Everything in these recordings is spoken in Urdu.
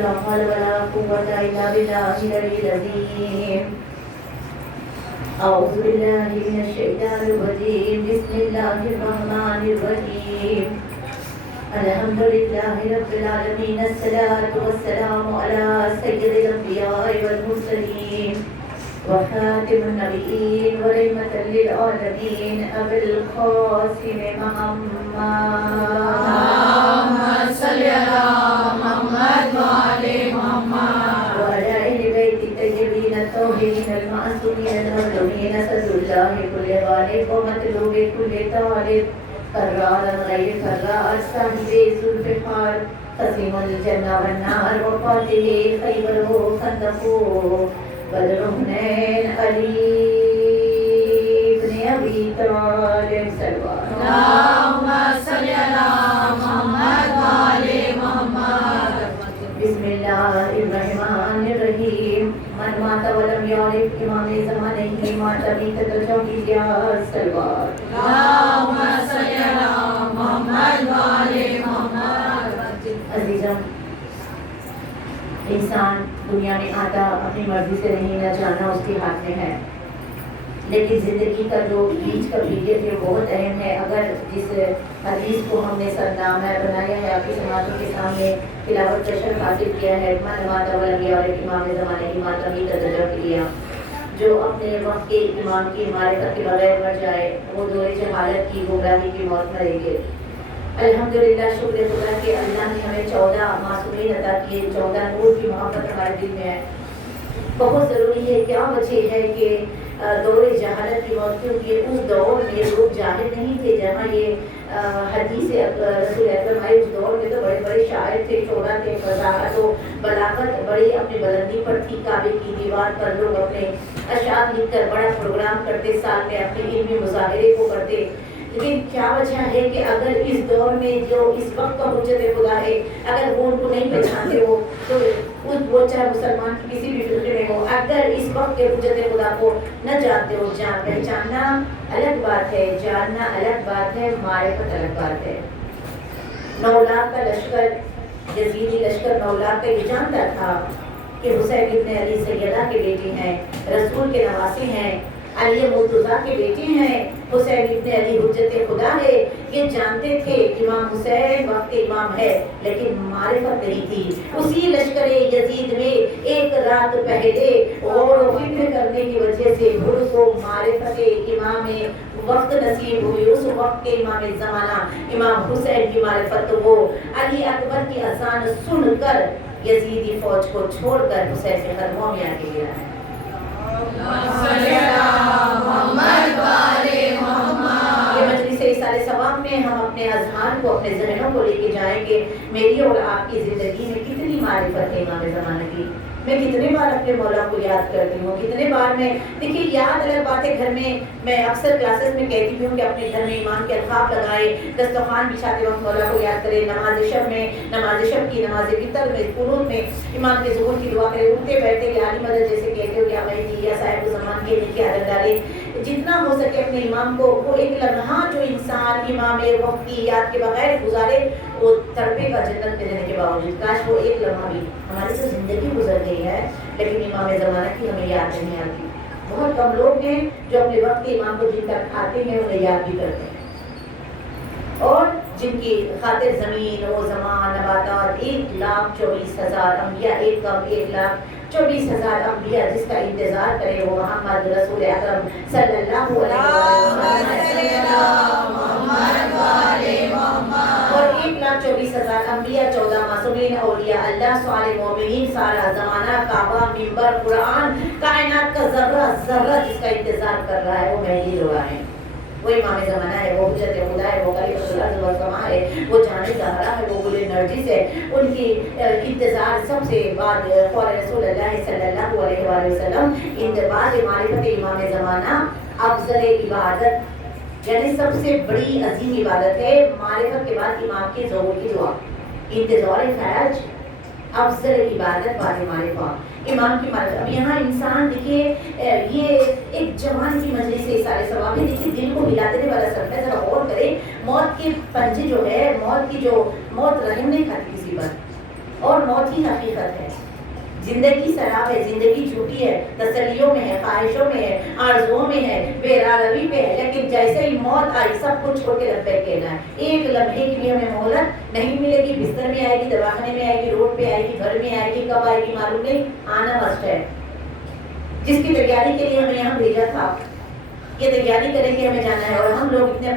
لا حول ولا قوة إلا بالله العلي العظيم. أعوذ بالله من الشيطان الرجيم. بسم الله الرحمن الرحيم. الحمد لله رب العالمين. الصلاة والسلام على سيد الأنبياء والمرسلين وخاتم النبيين ورحمة للعالمين أبي القاسم محمد. اللهم صل على محمد وآل محمد وعلى أهل بيت الطيبين الطاهرين المعصومين المظلومين. سد الله كل غالب ومطلوب كل طالب قرار غير قرار صاحب ذوالفقار قسيم الجنة والنار وفاتح خيبر خندق بدر حنين علي بن أبي طالب. اللهم صل على محمد وآل محمد. بسم الله الرحمن الرحيم. من مات ولم يعرف إمام زمانه مات ميتة الشهيد يا سلوار. اللهم صل على محمد وآل محمد. عزیزم، انسان دنیا میں آتا اپنی مرضی سے نہیں، نہ جانا اس کے ہاتھ میں ہے، لیکن زندگی کا جو بیچ کا پیریڈ ہے بہت اہم ہے. اگر جس حدیث کو ہم نے سرنامہ بنایا ہے، آپ کی سماعتوں کے سامنے تلاوت کا شرف حاصل کیا ہے، من مات ولم یعرف امام زمانے کی مات میتۃ الجاہلیہ، جو اپنے وقت کے امام کی معرفت کے بغیر مر جائے وہ دور جہالت کی گمراہی کی موت مرے گے. الحمدللہ، شکر خدا کہ اللہ نے ہمیں 14 معصومین عطا کیے، 14 نور کی محبت ہمارے دل میں ہے. بہت ضروری ہے. کیا وجہ ہے کہ دور جہالت کی موت؟ کیونکہ اس دور میں لوگ جاہل نہیں تھے. جہاں یہ حدیث رسول اکرم آئے اس دور میں تو بڑے بڑے شاعر تھے، شعراء تھے، فصاحت و بلاغت بڑی اپنی بلندی پر تھی. کعبے کی دیوار پر لوگ اپنے اشعار لکھ کر بڑا پروگرام کرتے، سال میں اپنے علمی مظاہرے کو کرتے. لیکن کیا وجہ ہے کہ اگر اس دور میں جو اس وقت کا حجت خدا ہے، اگر وہ ان کو نہیں پہچانتے ہو تو وہ چاہے مسلمان کی کسی بھی فرقے میں ہو، اگر اس وقت کے حجت خدا کو نہ جانتے ہو، پہچاننا الگ بات ہے، جاننا الگ بات ہے، معرفت الگ بات ہے. 9 لاکھ کا لشکر، یزیدی لشکر 9 لاکھ کا یہ جانتا تھا کہ حسین ابن علی سیدہ کے بیٹے ہیں، رسول کے نواسے ہیں، علی مرتضیٰ کے بیٹے ہیں، حسین ابن علی حجت خدا ہے. یہ جانتے تھے امام حسین وقت امام ہے، لیکن معرفت نہیں تھی. اسی لشکر یزید میں ایک رات پہلے غور و فکر کرنے کی وجہ سے گھڑ کو معرفت امام وقت نصیب ہوئی. اس وقت کے امام زمانہ امام حسین کی معرفت وہ علی اکبر کی اذان سن کر یزیدی فوج کو چھوڑ کر حسین کے قدموں میں آ کے گرا ہے. یہ مجلس ایصال ثواب میں ہم اپنے اذہان کو، اپنے ذہنوں کو لے کے جائیں گے. میری اور آپ کی زندگی میں کتنی معرفت ہے امام زمانہ کی. میں کتنے بار اپنے مولا کو یاد کرتی ہوں، کتنے بار میں دیکھیے یاد الگ بات ہے. گھر میں اکثر کلاسز میں کہتی ہوں کہ اپنے گھر میں امام کے القاب لگائیں، دسترخوان بچھاتے وقت مولا کو یاد کریں، نماز شب کی، نماز وتر میں، قنوت میں امام کے ظہور کی دعا کریں، اٹھتے بیٹھتے یا علی مدد جیسے کہتے ہو یا مہدی یا صاحب زمان کے نیچے عدد ڈالیں. جتنا ہو سکے اپنے امام کو وہ ایک لمحہ جو انسان امام وقت کی یاد کے بغیر گزارے وہ تڑپے کا جنت میں رہنے کے باوجود. کاش وہ ایک لمحہ بھی. ہماری تو زندگی گزر گئی ہے لیکن امام زمانہ کی ہمیں یاد نہیں آتی. بہت کم لوگ ہیں جو اپنے وقت کے امام کو جن تک آتے ہیں انہیں یاد بھی کرتے ہیں، اور جن کی خاطر زمین و زمان نباتات 1,24,000 انبیاء، 1,24,000 انبیاء جس کا انتظار کرے وہ محمد رسول اکرم صلی اللہ علیہ وسلم. اور 1,24,000 انبیاء، 14 معصومین اولیاء اللہ، صالح مومنین، سارا زمانہ، کعبہ، منبر، قرآن، کائنات کا ذرہ ذرہ جس کا انتظار کر رہا ہے وہ مہدی دعا ہے، وہ امام زمانہ ہے، وہ حجت خدا ہے، وہ خلیفۃ اللہ والسماء ہے، وہ جان زہرا ہے، وہ گل نرجس ہے. ان کی انتظار سب سے بعد قول رسول اللہ صلی اللہ علیہ وآلہ وسلم بعد معرفت امام زمانہ افضل عبادت، یعنی سب سے بڑی عظیم عبادت ہے معرفت کے بعد امام کے ظہور کی دعا. انتظار خیج افضل عبادت بعد معرفت، امام کی معرفت. اب یہاں انسان دیکھیے یہ ایک جوان کی مجلس سے سارے ثواب ہے. دیکھیے دل کو ہلا دینے والا سب ہے. ذرا غور کریں، موت کے پنجے جو ہے، موت رحم نہیں کھاتی کسی پر. اور موت ہی حقیقت ہے. زندگی سراب ہے, زندگی جھوٹی ہے, تسلیوں میں ہے, خواہشوں میں ہے, آرزوؤں میں ہے, بے راروی پہ ہے, لیکن جیسے ہی موت آئی سب کچھ چھوڑ کے لبیک کہنا ہے. ایک لمحے کے لیے ہمیں مہلت نہیں ملے گی. بستر میں آئے گی, دواخانے میں آئے گی, روڈ پہ آئے گی, گھر میں آئے گی, کب آئے گی معلوم نہیں, آنا مسٹ ہے. جس کی تیاری کے لیے ہمیں یہاں بھیجا تھا, یہ تیاری کریں کہ ہمیں جانا ہے. اور ہم لوگ اتنے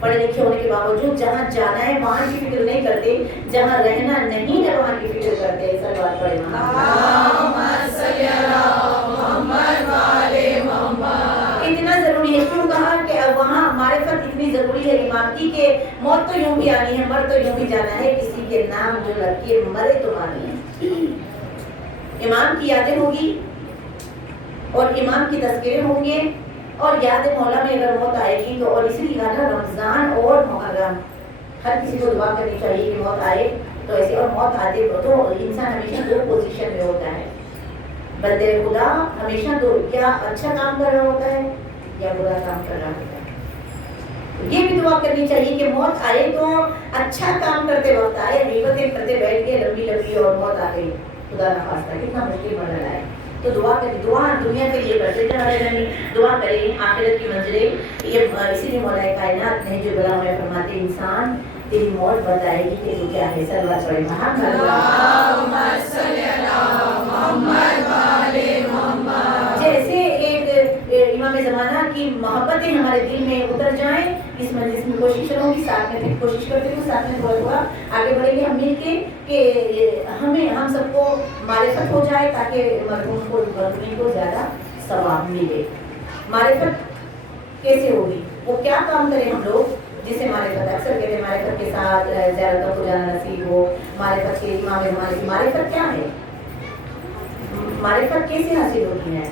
پڑھے لکھے ہونے کے باوجود جہاں جانا ہے وہاں کی فکر نہیں کرتے, جہاں رہنا نہیں ہے وہاں کی فکر کرتے ہیں. سب بات پڑھے اتنا ضروری ہے. کیوں کہا کہ وہاں معرفت اتنی ضروری ہے امام کی کہ موت تو یوں بھی آنی ہے, مر تو یوں بھی جانا ہے. کسی کے نام جو لگی ہے مرے تو آنی ہے. امام کی یادیں ہوگی اور امام کی تذکرے ہوں گے اور یاد مولا میں اگر موت آئے گی تو. اور اسی لیے رمضان اور محرم ہر کسی کو دعا کرنی چاہیے کہ موت آئے تو ایسے. اور موت آتے تو انسان ہمیشہ دو پوزیشن میں ہوتا ہے. بندے خدا ہمیشہ دو, یا اچھا کام کر رہا ہوتا ہے یا برا کام کر رہا ہوتا ہے. یہ بھی دعا کرنی چاہیے کہ موت آئے تو اچھا کام کرتے وقت آئے, غیبتیں کرتے بیٹھ گئے لمبی لمبی اور موت آ گئی, خدا نخواستہ کتنا مشکل مرحلہ ہے. تو دعا کریں, دعا دنیا کے لیے کرتے جائیں, دعا کریں آخرت کی منزلیں. یہ اسی لیے مولا کائنات نے جو بلا میں فرماتے انسان تیری موت بتائے گی کہ تو کیا ہے. سلوات پڑھیں جیسے ایک امام زمانہ کی محبتیں ہمارے دل میں اتر جائیں. اس مجلس میں کوشش کروں گی, ساتھ میں کوشش کرتے ہوں, ساتھ میں تھوڑا تھوڑا آگے بڑھیں گے ہم مل کے کہ ہم سب کو معرفت ہو جائے تاکہ مرحوم کو زیادہ ثواب ملے. معرفت کیسے ہوگی, وہ کیا کام کریں ہم لوگ جسے معرفت. اکثر کہتے ہیں معرفت کے ساتھ زیارتوں کو جانا نصیب ہو. معرفت کے امام ہمارے کی معرفت کیا ہے, معرفت کیسے حاصل ہوتی ہے,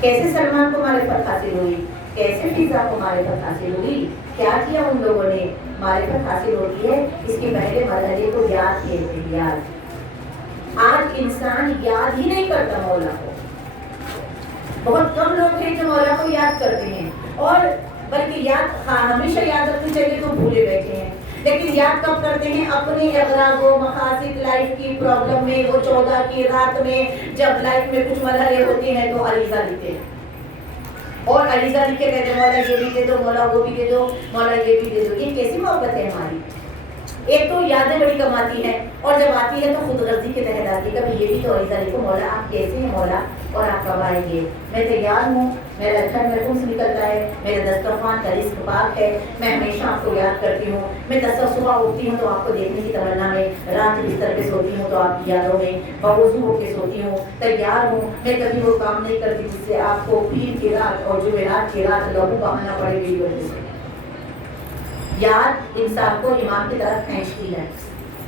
کیسے سلمان کو معرفت حاصل ہوئی, کیسے فضا کو معرفت حاصل ہوئی, کیا کیا ان لوگوں نے. معرفت حاصل ہوتی ہے اس کے پہلے مرحلے کو یاد کیے تھے. یاد, آج انسان یاد ہی نہیں کرتا مولا کو. بہت کم لوگ ہیں جو مولا کو یاد کرتے ہیں, اور بلکہ یاد ہمیشہ یاد رکھنی چاہیے تو بھولے بیٹھے ہیں. لیکن یاد کب کرتے ہیں, اپنے اغراض و مقاصد لائف کی پرابلم میں, وہ 14 کی رات میں جب لائف میں کچھ مرحلے ہوتے ہیں تو عریضہ لکھتے ہیں. اور عریضہ لکھ کے کہتے ہیں مولا یہ بھی دے دو, مولا وہ بھی دے دو, مولا یہ بھی دے دو. یہ کیسی محبت ہے ہماری. ایک تو یادیں بڑی کم آتی ہیں, اور جب آتی ہے تو خود غرضی کے تحت آتی ہے. کبھی یہ بھی تو عریضہ لکھو مولا آپ کیسے ہیں مولا, اور آپ کب آئیں گے, میں تیار ہوں, میرا گھر محفوظ سے نکلتا ہے, میرا دسترخوان کا رزق پاک ہے, میں ہمیشہ آپ کو یاد کرتی ہوں. میں صبح اٹھتی ہوں تو آپ کو دیکھنے کی تمنا میں, رات بستر پہ سوتی ہوں تو آپ کی یادوں میں بوضو ہو کے سوتی ہوں. تیار ہوں, میں کبھی وہ کام نہیں کرتی جس سے آپ کو پیر کی رات اور جمعرات کی رات لہو بہانا پڑے میری وجہ سے. یاد انسان کو امام کی طرف کھینچتی ہے.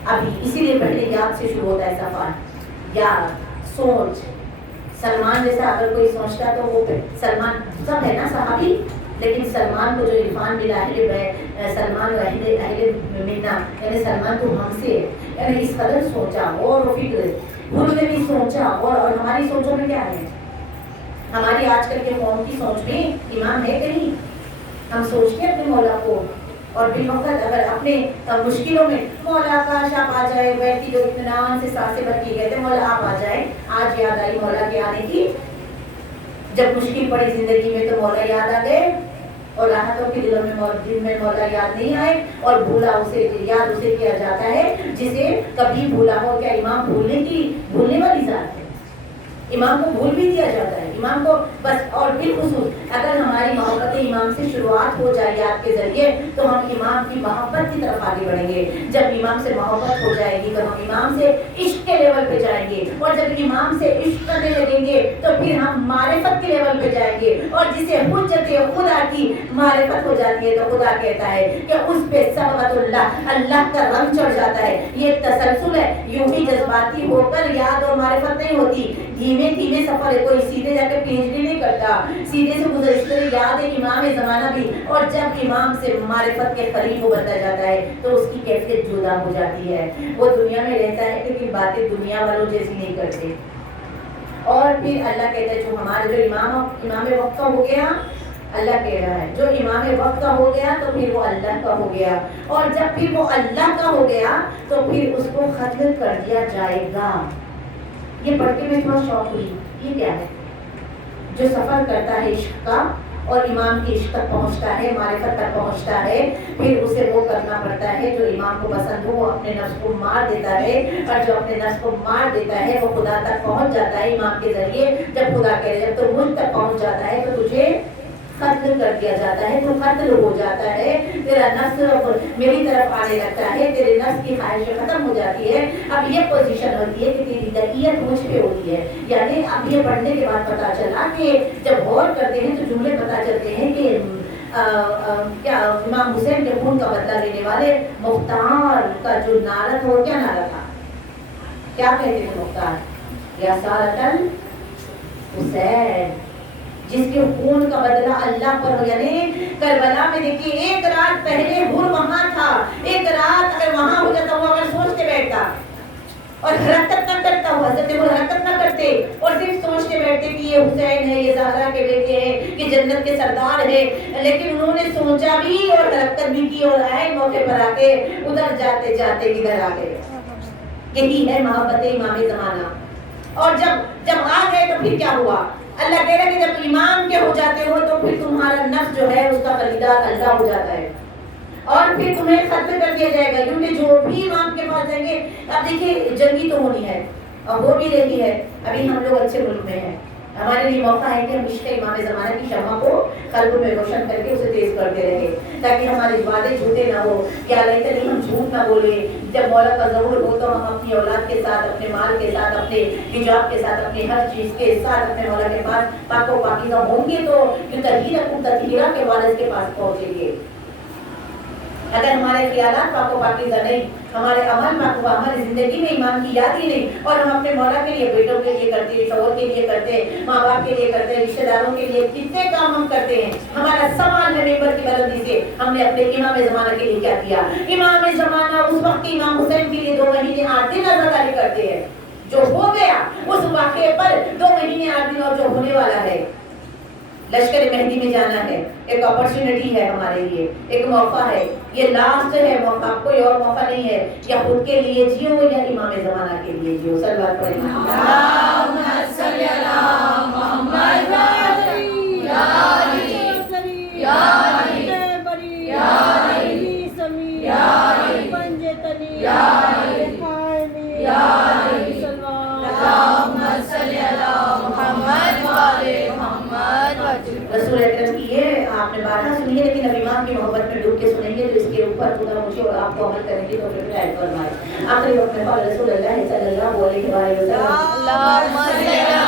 ابھی اسی لیے پہلے یاد سے شروع ہوتا ہے سفر. یاد, سوچ. سلمان جیسا اگر کوئی سوچتا تو وہ سلمان سب ہے نا صحابی, لیکن سلمان کو جو عرفان ملا سلمان اہل منا, یعنی سلمان تو ہم سے, یعنی اس قدر سوچا اور فکر انہوں نے بھی سوچا. اور ہماری سوچوں میں کیا ہے, ہماری آج کل کے قوم کی سوچ میں امام ہے کہیں. ہم سوچتے ہیں اپنے مولا کو, اور بالوقت اگر اپنے مشکلوں میں مولا کاش آپ آ جائے, بیٹھ کی جو اطمینان سے سانسیں بھرتی کہتے ہیں مولا آپ آ جائیں. آج یاد آئی مولا کے آنے کی, جب مشکل پڑی زندگی میں تو مولا یاد آ گئے, اور راحتوں کے دلوں میں مولا یاد نہیں آئے. اور بھولا اسے یاد اسے کیا جاتا ہے جسے کبھی بھولا ہو. کیا امام بھولنے والی ذات ہے, امام کو بھول بھی دیا جاتا ہے. امام کو بس, اور بالخصوص اگر ہماری محبت امام سے شروعات ہو جائے یاد کے ذریعے تو ہم امام کی محبت کی طرف آگے بڑھیں گے. جب امام سے محبت ہو جائے گی تو ہم امام سے عشق کے لیول پہ جائیں گے, اور جب امام سے عشق کرنے لگیں گے تو پھر ہم معرفت کے لیول پہ جائیں گے. اور جسے حجت خدا کی معرفت ہو جاتی ہے تو خدا کہتا ہے کہ اس پہ صبغت اللہ کا رنگ چڑھ جاتا ہے. یہ تسلسل ہے, یوں ہی جذباتی ہو کر یاد اور معرفت نہیں ہوتی. دھیمے دھیمے سفر ہے, کوئی سیدھے جا کے پی ایچ ڈی نہیں کرتا, سیدھے سے گزشتے یاد ہے امام زمانہ بھی. اور جب امام سے معرفت کے قریب وہ بنتا جاتا ہے تو اس کی کیفیت جدا ہو جاتی ہے. وہ دنیا میں رہتا ہے لیکن باتیں دنیا والوں جیسی نہیں کرتے. اور پھر اللہ کہتا ہے جو ہمارے جو امام وقت کا ہو گیا اللہ کہہ رہا ہے جو امام وقت کا ہو گیا تو پھر وہ اللہ کا ہو گیا، اور جب پھر وہ اللہ کا ہو گیا تو پھر اس کو ختم کر دیا جائے گا۔ یہ پڑھ کے میں تھوڑا شوق ہوئی، یہ کیا ہے؟ جو سفر کرتا ہے عشق کا اور امام کی عشق تک پہنچتا ہے، معرفت تک پہنچتا ہے، پھر اسے وہ کرنا پڑتا ہے جو امام کو پسند ہو، وہ اپنے نفس کو مار دیتا ہے، اور جو اپنے نفس کو مار دیتا ہے وہ خدا تک پہنچ جاتا ہے امام کے ذریعے۔ جب خدا کہے جب تو مجھ تک پہنچ جاتا ہے تو تجھے قتل کر دیا جاتا ہے، تو قتل ہو جاتا ہے، تیرا نفس میری طرف آنے لگتا ہے، تیرے نفس کی خواہش ختم ہو جاتی ہے۔ اب یہ پوزیشن ہوتی ہے کہ تیری دقیت مجھ پہ ہوتی ہے، یعنی اب یہ پڑھنے کے بعد پتا چلا کہ جب غور کرتے ہیں تو جملے پتا چلتے ہیں کہ کیا امام حسین کے خون کا بدلہ لینے والے مختار کا جو نعرہ تھا وہ کیا نعرہ تھا؟ کیا کہتے تھے مختار؟ یا سارۃ الحسین، جس کے خون کا بدلہ اللہ پر ہو۔ یعنی کربلا میں دیکھیے ایک رات پہلے حر وہاں تھا، ایک رات اگر وہاں ہو جاتا وہ اگر سوچ کے بیٹھتا اور حرکت نہ کرتا ہوا، حضرت وہ حرکت نہ کرتے اور صرف سوچ کے بیٹھتے کہ یہ حسین ہے، یہ زہرا کے بیٹے ہیں، کہ جنت کے سردار ہے، لیکن انہوں نے سوچا بھی اور حرکت بھی کی، اور آئے موقع پر آ کے ادھر جاتے جاتے کدھر آ گئے۔ یہی ہے محبت امام زمانہ۔ اور جب آ گئے تو پھر کیا ہوا؟ اللہ کہہ رہا ہے کہ جب امام کے ہو جاتے ہو تو پھر تمہارا نفس جو ہے اس کا خریدار اللہ ہو جاتا ہے، اور پھر تمہیں ختم کر دیا جائے گا، کیونکہ جو بھی امام کے پاس جائیں گے، اب دیکھیے جنگی تو ہونی ہے اور ہو بھی رہی ہے، ابھی ہم لوگ اچھے ملک میں ہیں، ہمارے لیے موقع ہے کہ ہم عشق امام زمانہ کی شمع کو قلب میں روشن کر کے اسے تیز کرتے رہے، تاکہ ہمارے وعدے جھوٹے نہ ہو، یا اللہ تعالی ہم جھوٹ نہ بولے، جب مولا کا ظہور ہو تو ہم اپنی اولاد کے ساتھ، اپنے مال کے ساتھ، اپنے حجاب کے ساتھ، اپنی ہر چیز کے ساتھ اپنے مولا کے پاس پاک و پاکیزہ ہوں گے تو تطہیرہ کے والد کے پاس پہنچیں گے۔ اگر ہمارے خیالات پاک و پاکیزہ نہیں، ہمارے عمل پاک و ہماری زندگی میں ایمان کی یاد ہی نہیں، اور ہم اپنے مولا کے لیے، بیٹوں کے لیے کرتے ہیں، شوہر کے لیے کرتے ہیں، ماں باپ کے لیے کرتے ہیں، رشتہ داروں کے لیے کتنے کام ہم کرتے ہیں، ہمارا سوال ہے ممبر کی بلندی سے ہم نے اپنے امام زمانہ کے لیے کیا کیا؟ امام زمانہ اس وقت امام حسین کے لیے 2 مہینے 8 دن عزاداری کرتے ہیں، جو ہو گیا اس واقعے پر 2 مہینے 8 دن، اور جو ہونے والا ہے لشکر مہدی میں جانا ہے، ایک اپرچونٹی ہے ہمارے لیے، ایک موقع ہے، یہ لاسٹ ہے موقع، کوئی اور موقع نہیں ہے، یا خود کے لیے جیو یا امام زمانہ کے لیے جیو۔ صلوات پڑھیں اللہم صلی علی محمد یا علی یا علی یا علی سمی یا علی پنجتنی یا علی یا علی اللہم صلی علی محمد وعلی محمد۔ رسول اکرم کی یہ آپ نے بارہ سنی ہے، لیکن اب امام کی محبت میں ڈوب کے سنیں گے تو اس کے اوپر خدا مجھے اور آپ کو عمل کریں گے تو پھر خیر فرمائے۔ آخری وقت میں قال رسول اللہ صلی اللہ علیہ وسلم اللہم صلی علی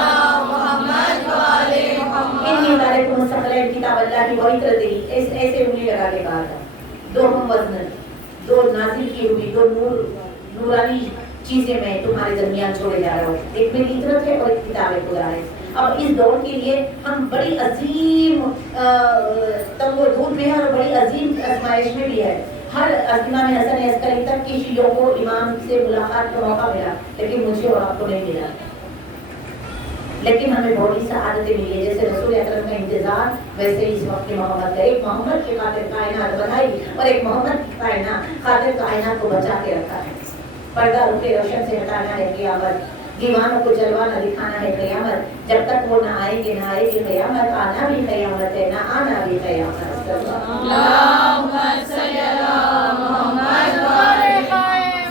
محمد وعلی محمد انی تارک مستقلین کتاب اللہ و عطرتہ، ایسے انگلی لگا کے کہا تھا، 2 ہم وزن، 2 نازل کی ہوئی، 2 نورانی چیزیں میں تمہارے درمیان چھوڑے جا رہا ہوں، ایک میری عطرت ہے اور ایک کتاب خدا ہے۔ اب اس دور کے لیے ہم بڑی عظیم تنگ و دور میں ہیں اور بڑی عظیم آزمائش میں بھی ہے۔ ہر امام حسن عسکری تک کی شیعوں کو امام سے ملاقات کا موقع ملا، لیکن مجھے اور آپ کو نہیں ملا، لیکن ہمیں بہت سی سعادتیں ملی ہے، جیسے رسول اکرم کا انتظار ویسے اس وقت کی محمد کا، ایک محمد کی خاطر کائنات بنائی اور ایک محمد کی خاطر کائنات کو بچا کے رکھا ہے۔ پردہ رخ روشن سے ہٹانا ہے قیامت، دیوانوں کو جلوہ نہ دکھانا ہے قیامت، جب تک وہ نہ آئے گے نہ آئے گی قیامت، آنا بھی قیامت ہے نہ آنا بھی قیامت۔ اللہم صلی علی محمد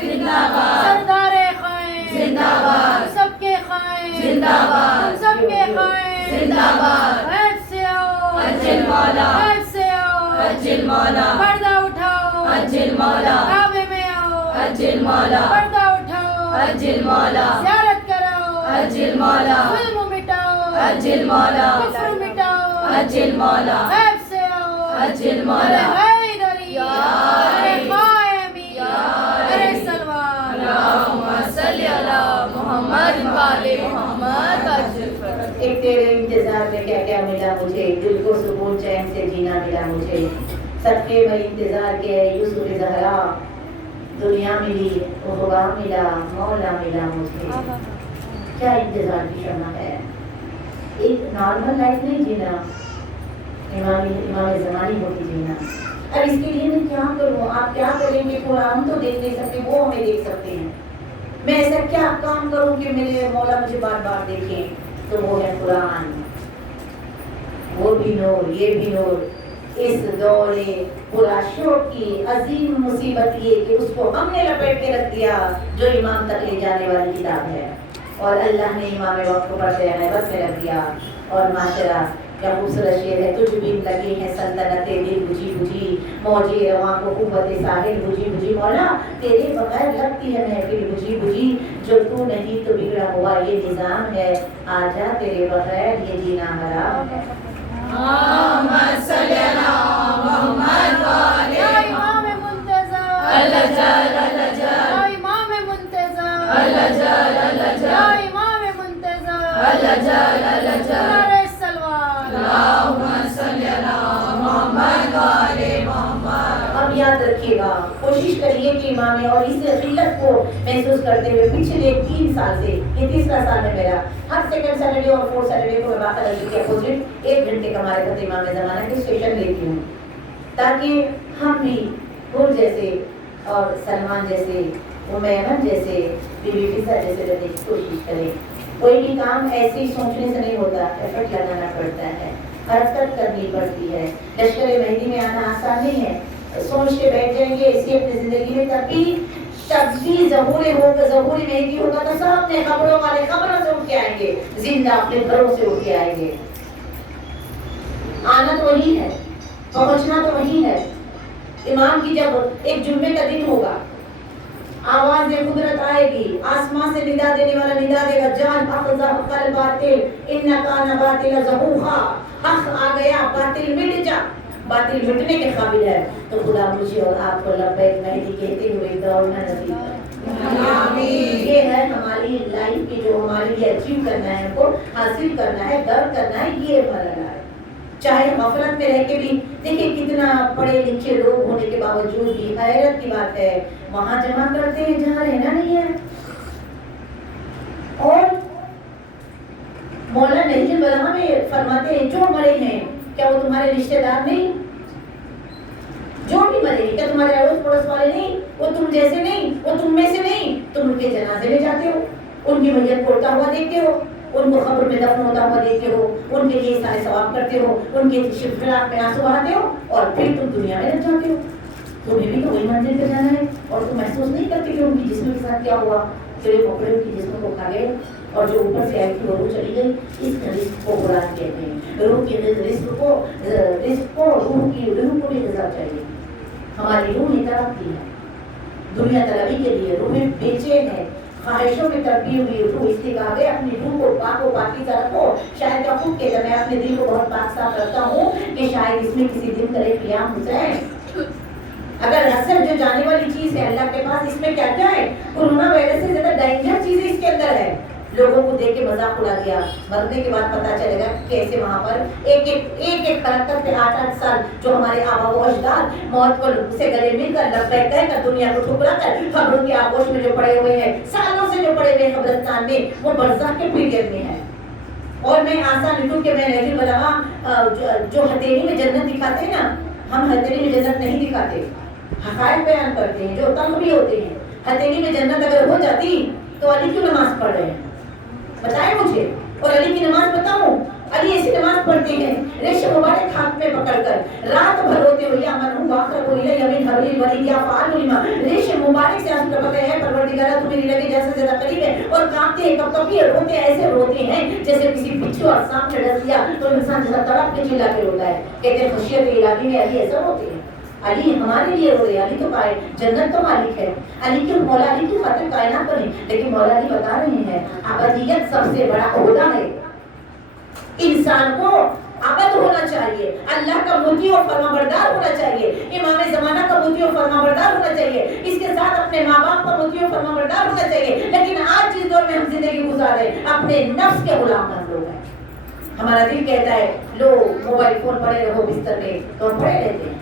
زندہ باد، سردار قائم زندہ باد، سب کے قائم زندہ باد، سب کے قائم زندہ باد، حج سے آؤ اجل مولا، حج سے آؤ اجل مولا، پردہ اٹھاؤ اجل مولا، کعبے میں آؤ اجل مولا، پردہ اٹھاؤ اجل مولا، زیارت کراؤ اجل مولا، ظلم مٹاؤ اجل مولا، کفر مٹاؤ اجل مولا، غیب سے آؤ اجل مولا، حیدری ارے قائمی ارے سلوان، اللہم صلی علی محمد وعلی محمد اجل فرج۔ ایک تیرے انتظار میں کیا کیا ملا مجھے، دل کو سکون چین سے جینا ملا مجھے، صدقے میں انتظار کے یوسف زہرا، دنیا ملی خدا ملا مولا ملا مجھے۔ کیا انتظار کی شمع ہے، ایک نارمل لائف نہیں جینا، امام زمانی کو کیجیے نا. اب اس کے لیے میں کیا کروں؟ آپ کیا کریں گے؟ تھوڑا ہم تو دیکھ نہیں سکتے، وہ ہمیں دیکھ سکتے ہیں. میں ایسا کیا کام کروں کہ میرے مولا مجھے بار بار دیکھیں؟ تو وہ ہے قرآن. وہ بھی نور، یہ بھی نور. اس دور پورا شوق کی عظیم مصیبت یہ کہ اس کو ہم نے لپیٹ کے رکھ دیا جو امام تک لے جانے والی کتاب ہے، اور اللہ نے امام وقت کو پڑھتے رہنا بس میں رکھ دیا. اور معاشرہ کیا خوبصورت شعر ہے. تجھ بھی لگے ہیں سلطنت دل بجھی بجھی، موجے رواں کو قوت ساحل بجھی بجھی. مولا تیرے بغیر لگتی ہے محفل بجھی بجھی، جو تو نہیں تو بگڑا ہوا یہ نظام ہے، آجا تیرے بغیر یہ جینا حرام ہے. محمد صلی اللہ محمد والے یا امام منتظر اللہ جل اللہ جل یا امام منتظر اللہ جل اللہ جل یا امام منتظر اللہ جل اللہ جل نعرہ سلوات اللہم صلی اللہ محمد والے محمد. اب یاد رکھیے گا، کوشش کریے کہ امام اور اس قلت کو محسوس کرتے ہوئے پچھلے 3 سال سے، یہ تیسرا سال ہے میرا، ہر سیکنڈ سیٹرڈے اور 4 سیٹرڈے کو میں باقاعدہ کے اپوزٹ 1 گھنٹے کا ہمارے خط امام زمانہ کے سیشن لیتی ہوں، تاکہ ہم بھی حور جیسے اور سلمان جیسے، امیمن جیسے، بی بی فضا جیسے رہنے کی کوشش کریں. کوئی بھی کام ایسے ہی سوچنے سے نہیں ہوتا، ایفرٹ لگانا پڑتا ہے، حرکت کرنی پڑتی ہے. لشکر مہدی میں آنا آسان نہیں ہے. سوچ کے بیٹھ جائیں گے اسی اپنی زندگی میں، تب بھی ظہور ہوگا، ظہور مہدی ہوگا تو سب اپنے خبروں والے خبروں سے اٹھ کے آئیں گے، زندہ اپنے گھروں سے اٹھ کے آئیں گے. آنا تو وہی ہے، پہنچنا تو وہی ہے. امام کی جب ایک جمعے کا دن ہوگا، آواز قدرت آئے گی، آسمان سے ندا دینے والا ندا دے گا، جان اخذ قلب باطل انکا نباطل زہوخا، حق آ گیا باطل مٹ جا. باطل مٹنے کے قابل ہے تو خدا مجھے اور آپ کو لبیک مہدی کہتے ہوئے دوڑنا نصیب کرے. یہ ہے ہماری لائف کی جو ہمارے لیے اچیو کرنا ہے، ہم کو حاصل کرنا ہے، درد کرنا ہے، یہ مرحلہ ہے. چاہے غفلت میں رہ کے بھی دیکھیں کتنا پڑھے لکھے لوگ ہونے کے باوجود بھی حیرت کی بات ہے وہاں جمع کرتے ہیں جہاں رہنا نہیں ہے. اور مولا نہج البلاغہ میں فرماتے ہیں جو مرے ہیں کیا وہ تمہارے رشتہ دار نہیں؟ جو بھی مرے کیا تمہارے اڑوس پڑوس والے نہیں؟ وہ تم جیسے نہیں، وہ تم میں سے نہیں. تم ان کے جنازے میں جاتے ہو، ان کی میت کو اڑتا ہوا دیکھتے ہو، ان کو قبر میں دفن ہوتا ہوا دیکھتے ہو، ان کے لیے سارے ثواب کرتے ہو، ان کے فراق میں آنسو بہاتے ہو، اور پھر تم دنیا میں لگ جاتے ہو. تمہیں بھی تو وہی منزل پہ جانا ہے، اور تم محسوس نہیں کرتے کہ ان کی جسم کے ساتھ کیا ہوا. کیڑے مکوڑے ان کی جسم کو کھا گئے اور جو اوپر سے آئی تھی وہ روح چلی گئی. اس رزق کو قرآن کہتے ہیں. روح کی رزق کو روح کو بھی غذا چاہیے. ہماری روح ہی تڑپتی ہے دنیا طلبی کے لیے، روح بے-چین ہے، خواہشوں میں تربی ہوئی روح. اس لیے کہا گیا اپنی روح کو پاک و پاکیزہ رکھو. شاید کا خود کہتا میں اپنے دل کو بہت پاک صاف رکھتا ہوں کہ شاید اس میں کسی دن کرے قیام حسین. اگر اصل جو جانے والی چیز ہے اللہ کے پاس، اس میں کیا کیا ہے؟ کورونا وائرس سے زیادہ ڈینجر چیزیں اس کے اندر ہے. لوگوں کو دیکھ کے مذاق اڑا دیا، مرنے کے بعد پتا چلے گا کیسے وہاں پر ایک حرکت پہ 8 سال جو ہمارے آبا و اجداد موت کو سے گلے مل کر لبیک کہہ کر دنیا کو ٹھکرا کر قبروں کی آغوش میں جو پڑے ہوئے ہیں، سالوں سے جو پڑے ہوئے قبرستان میں، وہ برزخ کے پیریڈ میں ہے. اور میں آسان لکھوں کہ میں نہج البلاغہ جو ہتھیلی میں جنت دکھاتے ہیں نا، ہم ہتھیلی میں جنت نہیں دکھاتے، حقائق بیان کرتے ہیں جو تنگ بھی ہوتے ہیں. ہتھیلی میں جنت اگر ہو جاتی تو علی کیوں نماز پڑھ رہے ہیں بتائیں مجھے؟ اور علی کی نماز بتاؤں؟ علی ایسی نماز پڑھتے ہیں ریشم مبارک ہاتھ میں پکڑ کر رات بھر روتے ہوئے یا من واقعہ کو الی یمین حبلی ولی یا فعال لما، ریشم مبارک سے آنسو ٹپکتے ہیں پروردگارہ تو میری لگے جیسے زیادہ قریب ہے، اور کانپتے ہیں کب کبھی روتے ایسے روتے ہیں جیسے کسی بچھو اور سانپ نے ڈس دیا تو انسان جیسا تڑپ کے چلا کے روتا ہے. کہتے ہیں خشیت الہی میں علی ایسا ہوتے ہیں. علی ہمارے لیے رو رہے، علی تو جنت کا مالک ہے، علی کے مولا علی کی خاطر کائنات بنی. لیکن مولا علی بتا رہے ہیں ابدیت سب سے بڑا عہدہ ہے. انسان کو ابد ہونا چاہیے، اللہ کا مطیع و فرمانبردار ہونا چاہیے، امام زمانہ کا مطیع و فرمانبردار ہونا چاہیے، اس کے ساتھ اپنے ماں باپ کا مطیع و فرمانبردار ہونا چاہیے. لیکن آج جس دور میں ہم زندگی گزار رہے ہیں اپنے نفس کے غلام ہم لوگ ہیں. ہمارا دل کہتا ہے لو موبائل فون پڑے رہو بستر پہ تو ہم پڑے رہتے ہیں.